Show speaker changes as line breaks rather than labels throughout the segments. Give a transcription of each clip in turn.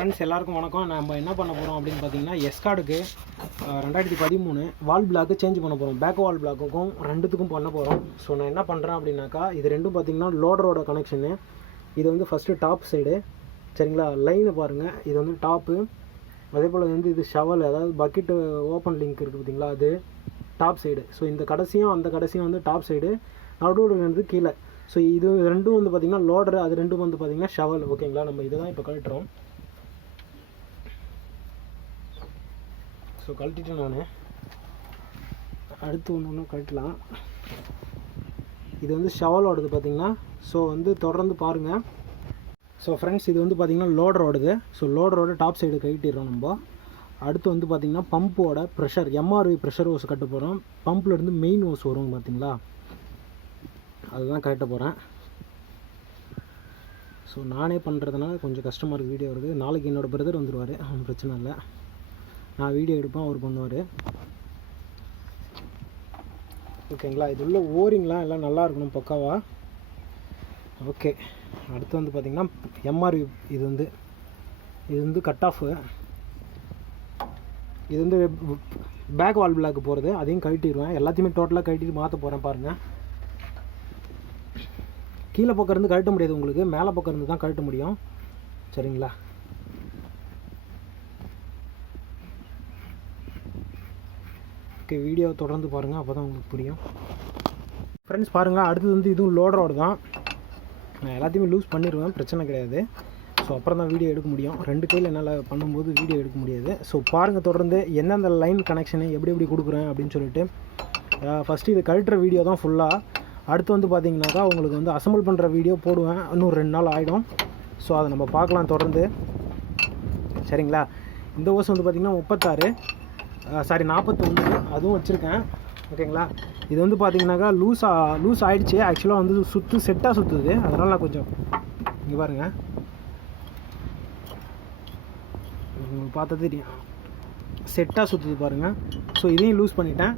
Friends எல்லாருக்கும் வணக்கம். நம்ம என்ன பண்ண போகிறோம் அப்படின்னு பார்த்தீங்கன்னா எஸ்கார்டுக்கு ரெண்டாயிரத்தி பதிமூணு வால் பிளாக்கு சேஞ்ச் பண்ண போகிறோம் பேக் வால் பிளாக்குக்கும் ரெண்டுத்துக்கும் பண்ண போகிறோம் ஸோ நான் என்ன பண்ணுறேன் அப்படின்னாக்கா இது ரெண்டும் பார்த்தீங்கன்னா லோடரோட கனெக்ஷனு இது வந்து ஃபஸ்ட்டு டாப் சைடு சரிங்களா? லைனை பாருங்கள் இது வந்து டாப்பு அதே போல் வந்து இது ஷவல் அதாவது பக்கெட்டு ஓப்பன் லிங்க் இருக்குது பார்த்தீங்களா? அது டாப் சைடு ஸோ இந்த கடைசியும் அந்த கடைசியும் வந்து டாப் சைடு நடுவில் வந்து கீழே. ஸோ இது ரெண்டும் வந்து பார்த்திங்கன்னா லோடர் அது ரெண்டும் வந்து பார்த்திங்கன்னா ஷவல் ஓகேங்களா நம்ம இதை தான் இப்போ கழட்டுறோம். ஸோ கழட்டிட்டேன் நான். அடுத்து ஒன்று ஒன்று கழட்டலாம். இது வந்து ஷவலோடது பார்த்தீங்கன்னா ஸோ வந்து தொடர்ந்து பாருங்கள் ஸோ ஃப்ரெண்ட்ஸ் இது வந்து பார்த்திங்கன்னா லோடரோடது ஸோ லோடரோட டாப் சைடு கழட்டிடுறோம் நம்ம. அடுத்து வந்து பார்த்திங்கன்னா பம்போட ப்ரெஷர் எம்ஆர்வி ப்ரெஷர் ஓஸ் கட்ட போகிறோம் பம்ப்லேருந்து மெயின் ஓஸ் வரும் பார்த்தீங்களா அதுதான் கட்ட போகிறேன் ஸோ நானே பண்ணுறதுனால கொஞ்சம் கஷ்டமாக இருக்குது வீடியோ வருது. நாளைக்கு என்னோடய பிரதர் வந்துடுவார் அவன் பிரச்சனை இல்லை. நான் வீடியோ எடுப்பேன் அவர் பண்ணுவார். ஓகேங்களா இது உள்ள ஓரிங்லாம் எல்லாம் நல்லா இருக்கணும் பக்காவா? ஓகே அடுத்து வந்து பார்த்திங்கன்னா எம்ஆர்வி இது வந்து இது வந்து கட் ஆஃபு இது வந்து பேக் வால் பிளாக் போகிறது அதையும் கழட்டிடுவேன் எல்லாத்தையுமே டோட்டலாக கழட்டிட்டு மாற்ற போகிறேன் பாருங்கள் கீழே பக்கம் இருந்து கழட்ட முடியாது உங்களுக்கு மேலே பக்கம் இருந்து தான் கழட்ட முடியும். சரிங்களா? ஓகே வீடியோ தொடர்ந்து பாருங்கள் அப்போ தான் உங்களுக்கு புரியும். ஃப்ரெண்ட்ஸ் பாருங்கள் அடுத்தது வந்து இதுவும் லோடரோடு தான். நான் எல்லாத்தையுமே லூஸ் பண்ணிடுவேன் பிரச்சனை கிடையாது. ஸோ அப்புறம் தான் வீடியோ எடுக்க முடியும். ரெண்டு கையில் என்னால் பண்ணும்போது வீடியோ எடுக்க முடியாது. ஸோ பாருங்கள் தொடர்ந்து எந்தெந்த லைன் கனெக்ஷனு எப்படி எப்படி கொடுக்குறேன் அப்படின்னு சொல்லிட்டு. ஃபஸ்ட்டு இது கழட்டுற வீடியோ தான் ஃபுல்லாக அடுத்து வந்து பார்த்தீங்கன்னாக்கா உங்களுக்கு வந்து அசம்பிள் பண்ணுற வீடியோ போடுவேன். இன்னும் ரெண்டு நாள் ஆகிடும் ஸோ அதை நம்ம பார்க்கலாம் தொடர்ந்து. சரிங்களா? இந்த ஓஸ் வந்து பார்த்திங்கன்னா முப்பத்தாறு. சாரி நாற்பத்தொன்று அதுவும் வச்சுருக்கேன். ஓகேங்களா? இது வந்து பார்த்தீங்கன்னாக்கா லூஸ் லூஸ் ஆகிடுச்சு ஆக்சுவலாக வந்து சுற்று செட்டாக சுற்றுது அதனால் நான் கொஞ்சம் இங்கே பாருங்கள் உங்களுக்கு பார்த்தா தெரியும். செட்டாக சுற்றுது பாருங்கள் ஸோ இதையும் லூஸ் பண்ணிட்டேன்.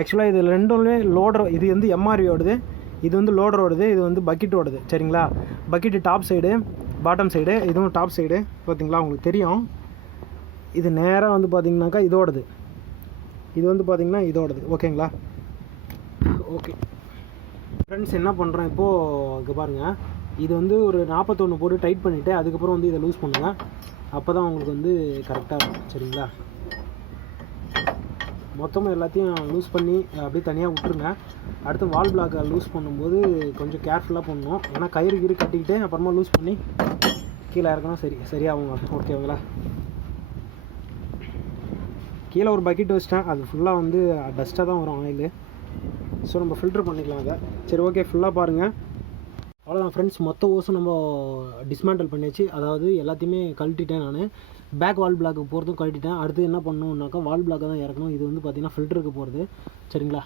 ஆக்சுவலாக இது ரெண்டுமே லோடர் இது வந்து எம்ஆர்வியோடது இது வந்து லோடரோடது இது வந்து பக்கெட்டோடது சரிங்களா? Bucket top side bottom side இதுவும் டாப் சைடு பார்த்தீங்களா உங்களுக்கு தெரியும். இது நேராக வந்து பார்த்திங்கனாக்கா இதோடது. இது வந்து பார்த்திங்கன்னா இதோடது. ஓகேங்களா? ஓகே. ஃப்ரெண்ட்ஸ் என்ன பண்ணுறோம் இப்போது இங்கே பாருங்கள் இது வந்து ஒரு நாற்பத்தொன்று போட்டு டைட் பண்ணிவிட்டு அதுக்கப்புறம் வந்து இதை லூஸ் பண்ணுங்கள் அப்போ தான் உங்களுக்கு வந்து கரெக்டாக இருக்கும். சரிங்களா? மொத்தமாக எல்லாத்தையும் லூஸ் பண்ணி அப்படியே தனியாக விட்டுருங்க. அடுத்து வால் பிளாக்கை லூஸ் பண்ணும்போது கொஞ்சம் கேர்ஃபுல்லாக பண்ணணும். ஏன்னா கயிறு கீறு கட்டிக்கிட்டு அப்புறமா லூஸ் பண்ணி கீழே இறக்கணும் சரி சரியாகுங்க. ஓகேங்களா? கீழே ஒரு பக்கெட் வச்சிட்டேன். அது ஃபுல்லாக வந்து டஸ்ட்டாக தான் வரும் ஆயில் ஸோ நம்ம ஃபில்டர் பண்ணிக்கலாம் அதை. சரி ஓகே ஃபுல்லாக பாருங்கள் அவ்வளோதான் ஃப்ரெண்ட்ஸ் மொத்த ஓஸும் நம்ம டிஸ்மேண்டல் பண்ணியாச்சு. அதாவது எல்லாத்தையுமே கழட்டிட்டேன் நான். பேக் வால் பிளாக்கு போகிறதும் கழட்டிட்டேன். அடுத்து என்ன பண்ணணுன்னாக்கா வால் பிளாக்கை தான் இறக்கணும். இது வந்து பார்த்திங்கன்னா ஃபில்டருக்கு போகிறது சரிங்களா?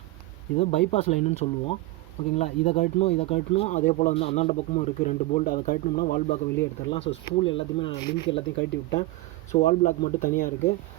இது பைபாஸ் லைனுன்னு சொல்லுவோம். ஓகேங்களா? இதை கழட்டணும் இதை கழட்டணும். அதே போல் வந்து அந்தாண்ட பக்கமும் இருக்குது ரெண்டு போல்ட் அதை கழட்டணும்னா வால் பிளாக்கை வெளியே எடுத்துடலாம். ஸோ ஸ்பூல் எல்லாத்தையுமே நான் லிங்க் எல்லாத்தையும் கழட்டி விட்டேன். ஸோ வால் பிளாக் மட்டும் தனியாக இருக்குது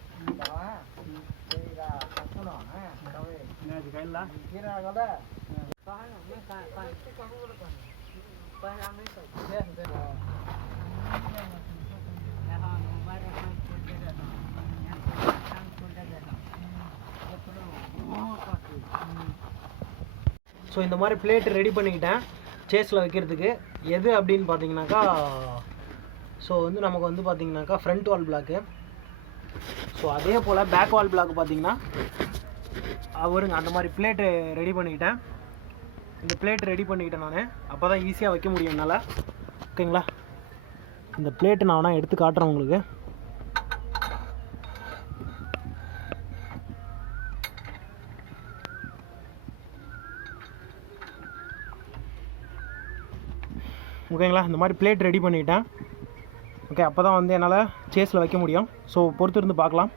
ஸோ இந்த மாதிரி பிளேட்டு ரெடி பண்ணிக்கிட்டேன். சேஸில் வைக்கிறதுக்கு. எது அப்படின்னு பார்த்தீங்கன்னாக்கா ஸோ வந்து நமக்கு வந்து பார்த்தீங்கன்னாக்கா ஃப்ரண்ட் வால் பிளாக்கு ஸோ அதே போல் பேக் வால் பிளாக் பார்த்தீங்கன்னா அவருங்க அந்த மாதிரி பிளேட்டு ரெடி பண்ணிக்கிட்டேன். இந்த பிளேட் ரெடி பண்ணிக்கிட்டேன் நான். அப்போ தான் ஈஸியாக வைக்க முடியும் என்னால். ஓகேங்களா இந்த பிளேட்டு நான் வேணால் எடுத்து காட்டுறேன் உங்களுக்கு. ஓகேங்களா இந்த மாதிரி பிளேட் ரெடி பண்ணிட்டேன் ஓகே அப்போ தான் வந்து என்னால் சேஸில் வைக்க முடியும். ஸோ பொறுத்திருந்து பார்க்கலாம்.